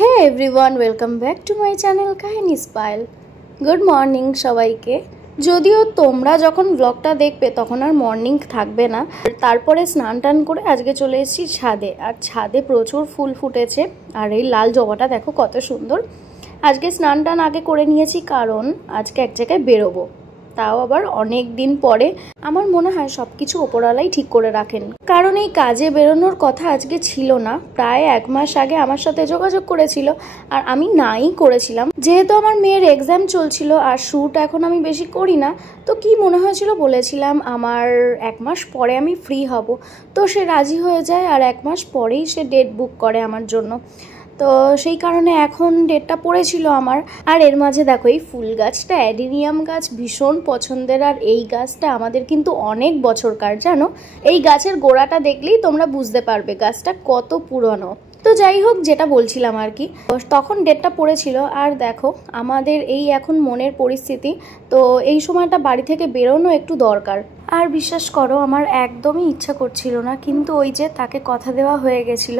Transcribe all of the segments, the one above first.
Hey everyone, welcome back to my channel কাহিনী স্পাইল। Good morning সবাইকে। যদিও তোমরা যখন ব্লগটা দেখবে তখন আর মর্নিং থাকবে না। তারপরে স্নান টান করে আজকে চলে এসেছি ছাদে, আর ছাদে প্রচুর ফুল ফুটেছে। আর এই লাল জবাটা দেখো কত সুন্দর। আজকে স্নান টান আগে করে নিয়েছি কারণ আজকে এক জায়গায় বেরোবো, তাও আবার অনেক দিন পরে। আমার মনে হয় সবকিছু ওপরওয়ালাই ঠিক করে রাখেন, কারণ এই কাজে বেরোনোর কথা আজকে ছিল না। প্রায় 1 মাস আগে আমার সাথে যোগাযোগ করেছিল আর আমি নাই করেছিলাম, যেহেতু আমার মেয়ের এক্সাম চলছিল আর শ্যুট এখন আমি বেশি করি না। তো কি মনে হয়েছিল, বলেছিলাম আমার 1 মাস পরে আমি ফ্রি হব। তো সে রাজি হয়ে যায় আর 1 মাস পরেই সে ডেট বুক করে আমার জন্য। তো সেই কারণে এখন ডেটটা পড়েছিল আমার। আর এর মাঝে দেখো এই ফুল গাছটা, অ্যাডেনিয়াম গাছ ভীষণ পছন্দের। আর এই গাছটা আমাদের কিন্তু অনেক বছরকার, জানো। এই গাছের গোড়াটা দেখলেই তোমরা বুঝতে পারবে গাছটা কত পুরনো। তো যাই হোক, যেটা বলছিলাম আর কি, তখন ডেটটা পড়েছিল। আর দেখো আমাদের এই এখন মনের পরিস্থিতি, তো এই সময়টা বাড়ি থেকে বেরোনো একটু দরকার। আর বিশ্বাস করো আমার একদমই ইচ্ছা করছিল না, কিন্তু ওই যে তাকে কথা দেওয়া হয়ে গেছিল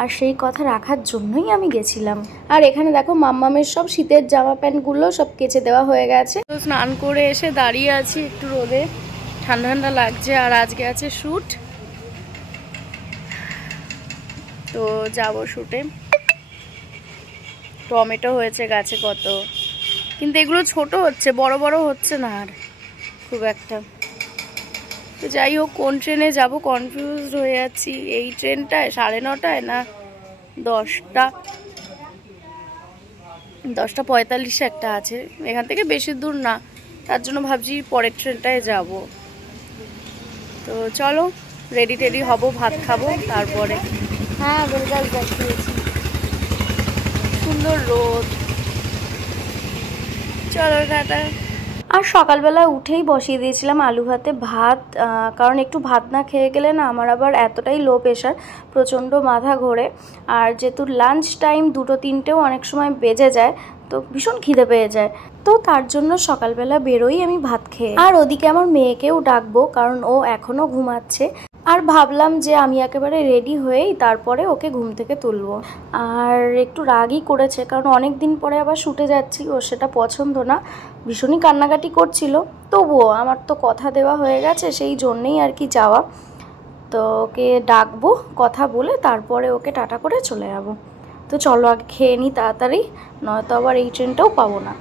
আর সেই কথা রাখার জন্যই আমি গেছিলাম। আর এখানে দেখো মাম্মামের সব শীতের জামা প্যান্টগুলো সব কেচে দেওয়া হয়ে গেছে। তো স্নান করে এসে দাঁড়িয়ে আছি একটু রোদে, ঠান্ডা ঠান্ডা লাগছে। আর আজকে আছে শ্যুট, তো যাব শ্যুটে। টমেটো হয়েছে গাছে কত, কিন্তু এগুলো ছোট হচ্ছে, বড় বড় হচ্ছে না আর খুব একটা। তো যাই হোক, কোন ট্রেনে যাব কনফিউজ হয়ে যাচ্ছি। এই ট্রেনটায় 9:30 না 10:45 একটা আছে, এখান থেকে বেশি দূর না, তার জন্য ভাবছি পরের ট্রেনটায় যাব। তো চলো রেডি টেডি হব, ভাত খাবো তারপরে। হ্যাঁ বেলগাছ দেখিয়েছি, সুন্দর রোদ। চলো টাটা। আর সকালবেলা উঠেই বসিয়ে দিয়েছিলাম আলু ভাতে ভাত, কারণ একটু ভাত না খেয়ে গেলে না আমার আবার এতটাই লো প্রেশার, প্রচণ্ড মাথা ঘোরে। আর যেহেতু লাঞ্চ টাইম 2-3টেও অনেক সময় বেজে যায়, তো ভীষণ খিদে পেয়ে যায়। তো তার জন্য সকালবেলা বেরোই আমি ভাত খেয়ে। আর ওদিকে আমার মেয়েকেও ডাকবো, কারণ ও এখনও ঘুমাচ্ছে। আর ভাবলাম যে আমি একেবারে রেডি হয়েই তারপরে ওকে ঘুম থেকে তুলবো। আর একটু রাগই করেছে, কারণ অনেক দিন পরে আবার শুটে যাচ্ছি, ওর সেটা পছন্দ না, ভীষণই কান্নাকাটি করছিল। তবুও আমার তো কথা দেওয়া হয়ে গেছে, সেই জন্যেই আর কি যাওয়া। তো ওকে ডাকবো, কথা বলে তারপরে ওকে টাটা করে চলে যাব। তো চলো আগে খেয়ে নিই তাড়াতাড়ি, নয়তো আবার এই ট্রেনটাও পাবো না।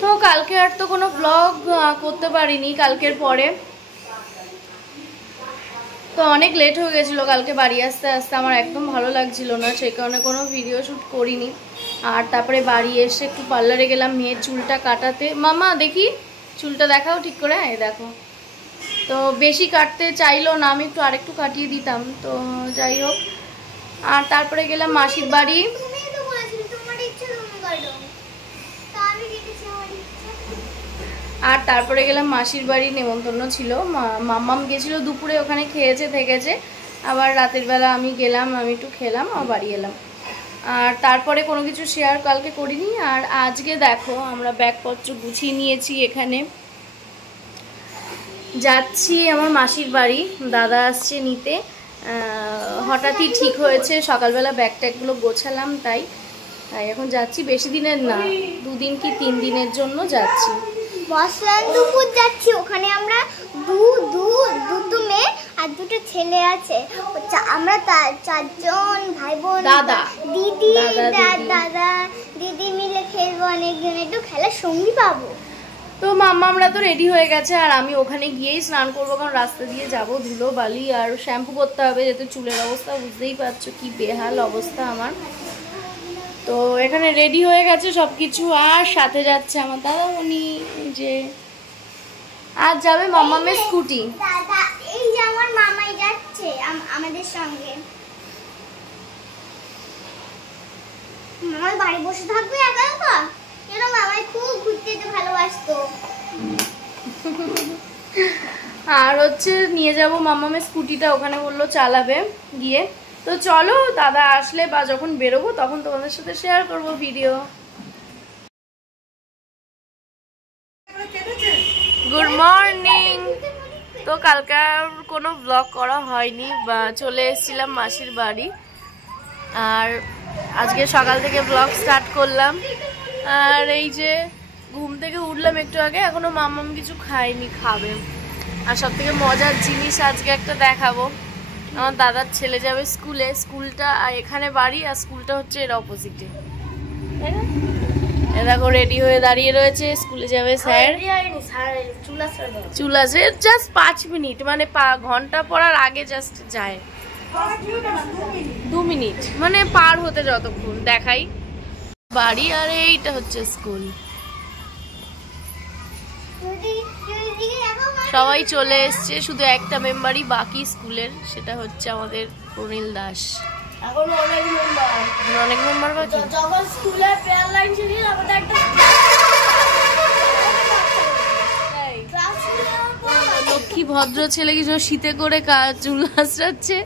তো কালকে আর তো কোনো ব্লগ করতে পারিনি কালকের পরে, তো অনেক লেট হয়ে গেছিলো কালকে বাড়ি আসতে আসতে। আমার একদম ভালো লাগছিল না, সেই কারণে কোনো ভিডিও শ্যুট করিনি। আর তারপরে বাড়ি এসে একটু পার্লারে গেলাম মেয়ের চুলটা কাটাতে। মামা দেখি চুলটা দেখাও ঠিক করে, এই দেখো। তো বেশি কাটতে চাইলো না, আমি একটু আরেকটু কাটিয়ে দিতাম। তো যাই হোক, আর তারপরে গেলাম মাসির বাড়ি। আর তারপরে গেলাম মাসির বাড়ি, নেমন্তন্ন ছিল, মাম্মাম গেছিল দুপুরে, ওখানে খেয়েছে থেকেছে। আবার রাতের বেলা আমি গেলাম, আমি একটু খেলাম আর বাড়ি এলাম। আর তারপরে কোনো কিছু শেয়ার কালকে করিনি। আর আজকে দেখো আমরা ব্যাগপত্র গুছিয়ে নিয়েছি, এখানে যাচ্ছি আমার মাসির বাড়ি, দাদা আসছে নিতে। হঠাৎই ঠিক হয়েছে, সকালবেলা ব্যাগ ট্যাগগুলো গোছালাম, তাই এখন যাচ্ছি। বেশি দিনের না, 2 দিন কি 3 দিনের জন্য যাচ্ছি। বসন্তপুর যাচ্ছি, ওখানে আমরা দুটো মেয়ে আর 2টো ছেলে আছে। আমরা 4জন ভাই বোন, দাদা দিদি মিলে খেলবো, অনেকজন একটু খেলার সঙ্গী পাবো। তো আমরা তো রেডি হয়ে গেছে, আর আমি ওখানে গিয়েই স্নান করবো, কারণ রাস্তা দিয়ে যাব, ধুলো বালি আর শ্যাম্পু করতে হবে, যেহেতু চুলের অবস্থা বুঝতেই পারছো কি বেহাল অবস্থা আমার। তো এখানে রেডি হয়ে গেছে সবকিছু। আর সাথে যাচ্ছে আমার দাদামণি, যে আজ যাবে মাম্মামের স্কুটি। দাদা এই যে আমার মামাই যাচ্ছে আমাদের সঙ্গে। মামাই বাড়ি বসে থাকবে একা একা, কেন? মামাই খুব ঘুরতে যেতে ভালোবাসতো। আর হচ্ছে নিয়ে যাব মাম্মামের স্কুটিটা, ওখানে বললো চালাবে গিয়ে। তো চলো দাদা আসলে বা যখন বেরোবো তখন তোমাদের সাথে শেয়ার করব ভিডিও। Good morning. তো কালকে কোনো ব্লগ করা হয়নি, বা চলে এসেছিলাম মাসির বাড়ি। আর আজকে সকাল থেকে ব্লগ স্টার্ট করলাম। আর এই যে ঘুম থেকে উঠলাম একটু আগে, এখনো মাম্মাম কিছু খায়নি, খাবে। আর সব থেকে মজার জিনিস আজকে একটা দেখাবো। আমার দাদার ছেলে যাবে স্কুলে, স্কুলটা এখানে বাড়ি আর স্কুলটা হচ্ছে এর অপোজিটে। দেখো রেডি হয়ে দাঁড়িয়ে রয়েছে, স্কুলে যাবে স্যার। চুল আছে জাস্ট 5 মিনিট, মানে ঘন্টা পড়ার আগে জাস্ট যায়। 2 মিনিট মানে পার হতে যতক্ষণ দেখাই বাড়ি। আর এইটা হচ্ছে স্কুল। সবাই চলে এসছে, শুধু একটা মেম্বারই বাকি স্কুলের, সেটা হচ্ছে আমাদের প্রনীল দাস। এখন অনেক মেম্বার বাকি। যখন স্কুলে প্রেয়ার লাইন ছিল আমাদের একটা লক্ষ্মী ভদ্র ছেলে কিছু শীতে করে চুল আঁচড়াচ্ছে।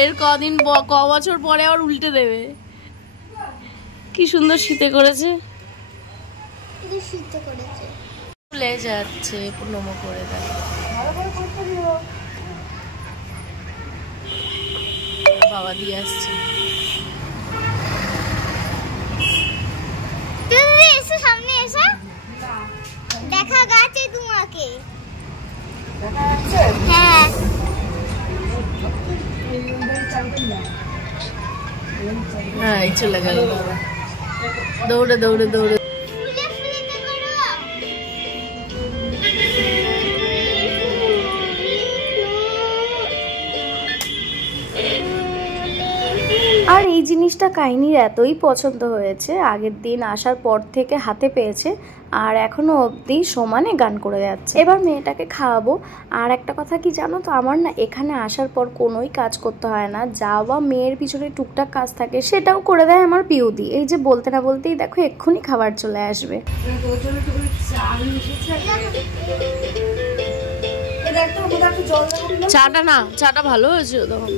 এর ক বছর পরে আবার উল্টে দেবে। কি সুন্দর শীতে করেছে, ভুলে যাচ্ছে নমো করে দেয়। বাবা দিয়ে আসছে। সামনে এসে দেখা গেছে তোমাকে। হ্যাঁ হ্যাঁ চলে গেল দৌড়ে দৌড়ে দৌড়ে। আর এই জিনিসটা কাহিনীর এতই পছন্দ হয়েছে, আগের দিন আসার পর থেকে হাতে পেয়েছে আর এখনো অবধি সমানে গান করে যাচ্ছে। এবার মেয়েটাকে খাওয়াবো। আর একটা কথা কি জানো তো, আমার না এখানে আসার পর কোনোই কাজ করতে হয় না, যাওয়া মেয়ের পিছনে টুকটাক কাজ থাকে সেটাও করে দেয় আমার পিউদি। এই যে বলতে না বলতেই দেখো এক্ষুনি খাবার চলে আসবে। চাটা না, চাটা ভালো হয়েছে তখন।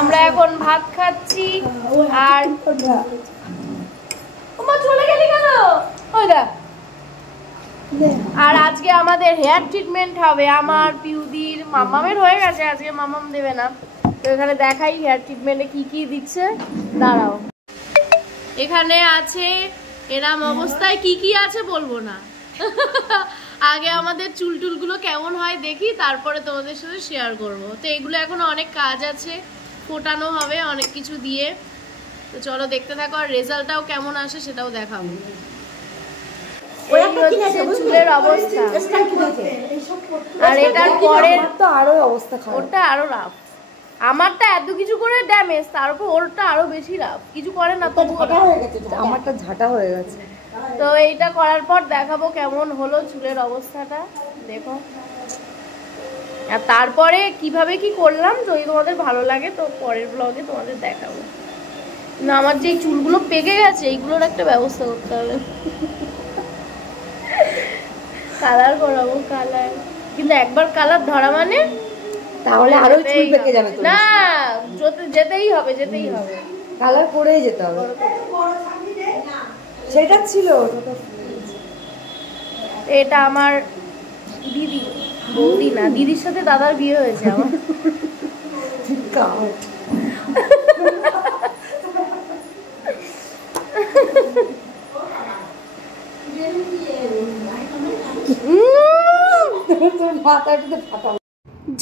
আমরা এখন ভাত খাচ্ছি। আর চলে গেলি কেন? আর আজকে আমাদের হেয়ার ট্রিটমেন্ট হবে, আমার পিউদির, মাম্মামের হয়ে গেছে, আজকে মাম্মাম দেবে না। তো এখানে দেখাই হেয়ার ট্রিটমেন্টে কি কি দিচ্ছে, দাঁড়াও। এখানে আছে এরম অবস্থায় কি কি আছে বলবো না, আগে আমাদের চুল টুলগুলো কেমন হয় দেখি, তারপরে তোমাদের সাথে শেয়ার করব। তো এগুলো এখন অনেক কাজ আছে, ফোটানো হবে অনেক কিছু দিয়ে। তো চলো দেখতে থাকো, আর রেজাল্টটাও কেমন আসে সেটাও দেখাবো। চুলের অবস্থা আর এটার পরের তো আরো অবস্থা খারাপ, ওটা আরো রাফ। আমারটা এত কিছু করে ড্যামেজ, তার উপর ওরটা আরো বেশি রাফ, কিছু করে না তো আমারটা ঝাঁটা হয়ে গেছে। তো এইটা করার পর দেখাবো কেমন হলো চুলের অবস্থাটা, দেখো। আর তারপরে কিভাবে কি করলাম যদি তোমাদের ভালো লাগে তো পরের ব্লগে তোমাদের দেখাবো। না আমার যে চুলগুলো পেকে গেছে এইগুলোর একটা ব্যবস্থা করতে হবে। কালার করাবো, কালার কিন্তু একবার কালার ধরা মানে তাহলে আরো চুল পেকে যাবে। না যেতেই হবে, যেতেই হবে, কালার করেই যেতে হবে। সেটা ছিল, এটা আমার দিদি, বৌদি না, দিদির সাথে দাদার বিয়ে হয়েছে আমার।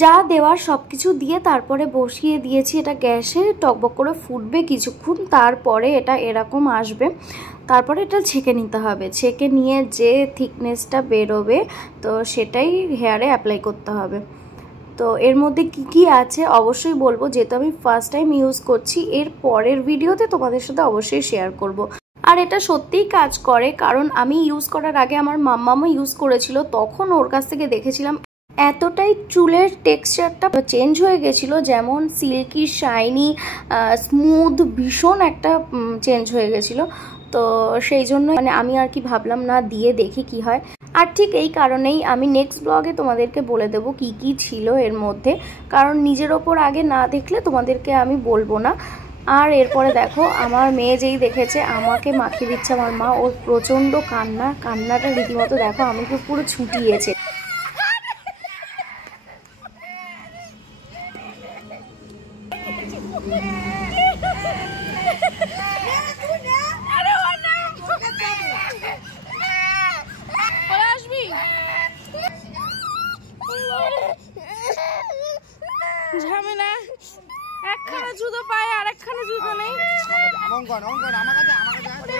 যা দেওয়ার সবকিছু দিয়ে তারপরে বসিয়ে দিয়েছি এটা গ্যাসে, টকবক করে ফুটবে কিছুক্ষণ, তারপরে এটা এরকম আসবে। তারপরে এটা ছেঁকে নিতে হবে, ছেঁকে নিয়ে যে থিকনেসটা বেরোবে তো সেটাই হেয়ারে অ্যাপ্লাই করতে হবে। তো এর মধ্যে কি কি আছে অবশ্যই বলবো, যেহেতু আমি ফার্স্ট টাইম ইউজ করছি। এর পরের ভিডিওতে তোমাদের সাথে অবশ্যই শেয়ার করব। আর এটা সত্যিই কাজ করে, কারণ আমি ইউজ করার আগে আমার মাম্মামও ইউজ করেছিল, তখন ওর কাছ থেকে দেখেছিলাম এতটাই চুলের টেক্সচারটা চেঞ্জ হয়ে গেছিলো, যেমন সিল্কি শাইনি স্মুথ ভীষণ একটা চেঞ্জ হয়ে গেছিলো। তো সেই জন্য মানে আমি আর কি ভাবলাম না দিয়ে দেখি কি হয়। আর ঠিক এই কারণেই আমি নেক্সট ব্লগে তোমাদেরকে বলে দেবো কি কি ছিল এর মধ্যে, কারণ নিজের ওপর আগে না দেখলে তোমাদেরকে আমি বলবো না। আর এরপরে দেখো আমার মেয়ে যেই দেখেছে আমাকে মাখিয়ে দিচ্ছে আমার মা, ওর প্রচণ্ড কান্নাটা রীতিমতো দেখো আমাকে পুরো ছুটিয়েছে। ঝামেলা, একখানা জুতো পায় আর একখানা জুতো নেই।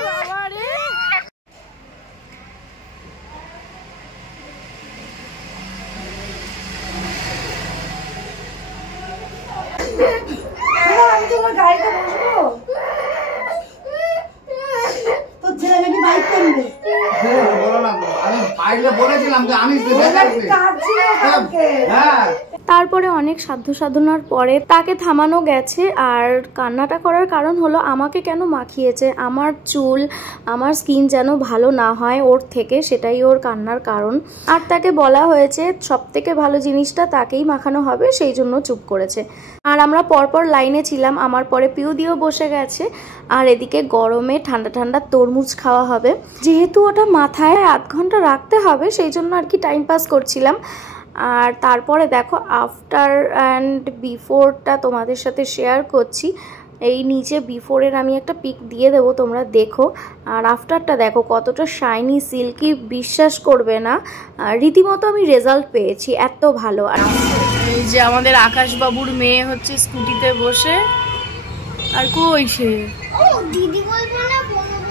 বাবা রে, আমি তোমার গাড়িতে বসবো, তোর ছেলে নাকি বাইক কিনবে। আমি পাইলে বলেছিলাম যে আমি তারপরে অনেক সাধ্য সাধনার পরে তাকে থামানো গেছে। আর কান্নাটা করার কারণ হলো আমাকে কেন মাখিয়েছে, আমার চুল আমার স্কিন যেন ভালো না হয় ওর থেকে, সেটাই ওর কান্নার কারণ। আর তাকে বলা হয়েছে সবথেকে ভালো জিনিসটা তাকেই মাখানো হবে, সেই জন্য চুপ করেছে। আর আমরা পরপর লাইনে ছিলাম, আমার পরে পিউ দিয়েও বসে গেছে। আর এদিকে গরমে ঠান্ডা ঠান্ডা তরমুজ খাওয়া হবে, যেহেতু ওটা মাথায় আধ ঘন্টা রাখতে হবে সেই জন্য আর কি টাইম পাস করছিলাম। আর তারপরে দেখো আফটার অ্যান্ড বিফোরটা তোমাদের সাথে শেয়ার করছি। এই নিচে বিফোরের আমি একটা পিক দিয়ে দেবো, তোমরা দেখো। আর আফটারটা দেখো কতটা শাইনি সিল্কি, বিশ্বাস করবে না, রীতিমতো আমি রেজাল্ট পেয়েছি, এত ভালো। আর এই যে আমাদের আকাশবাবুর মেয়ে হচ্ছে স্কুটিতে বসে, আর কই সে দিদি বলবো না,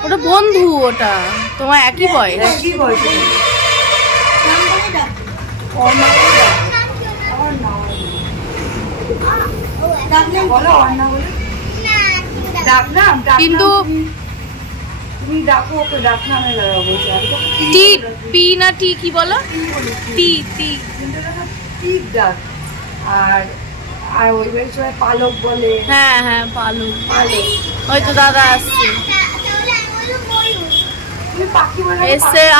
ওটা বন্ধু, ওটা তোমার একই বয়স। কি বলছো? কিন্তু তুমি ডাকো ওকে, ডাক নামে বলছি টি পি না টি কি বলো, টি টি ঠিক ডাক। আর আর ওই বাড়ির সবাই পালক বলে। হ্যাঁ হ্যাঁ পালু, পালক। হয়তো দাদা আসছে, তাহলে আমি বলবো ময়ূর। তুমি পাখি বলে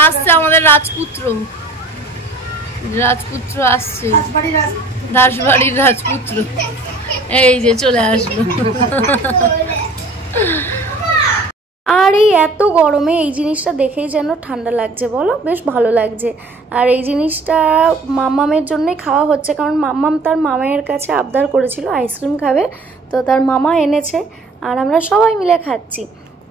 আসছে আমাদের রাজপুত্র আসছে, দাসবাড়ির রাজপুত্র, এই যে চলে আসলো। আর এই এত গরমে এই জিনিসটা দেখেই যেন ঠান্ডা লাগছে, বলো বেশ ভালো লাগছে। আর এই জিনিসটা মাম্মামের জন্যই খাওয়া হচ্ছে, কারণ মাম্মাম তার মামায়ের কাছে আবদার করেছিল আইসক্রিম খাবে, তো তার মামা এনেছে আর আমরা সবাই মিলে খাচ্ছি,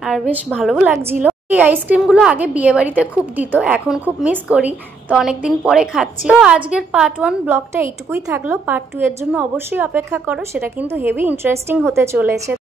আর বেশ ভালোও লাগছিল। এই আইসক্রিমগুলো আগে বিয়ে বাড়িতে খুব দিত, এখন খুব মিস করি, তো অনেকদিন পরে খাচ্ছি। তো আজকের পার্ট 1 ব্লগটা এইটুকুই থাকলো, পার্ট 2 এর জন্য অবশ্যই অপেক্ষা করো, সেটা কিন্তু হেভি ইন্টারেস্টিং হতে চলেছে।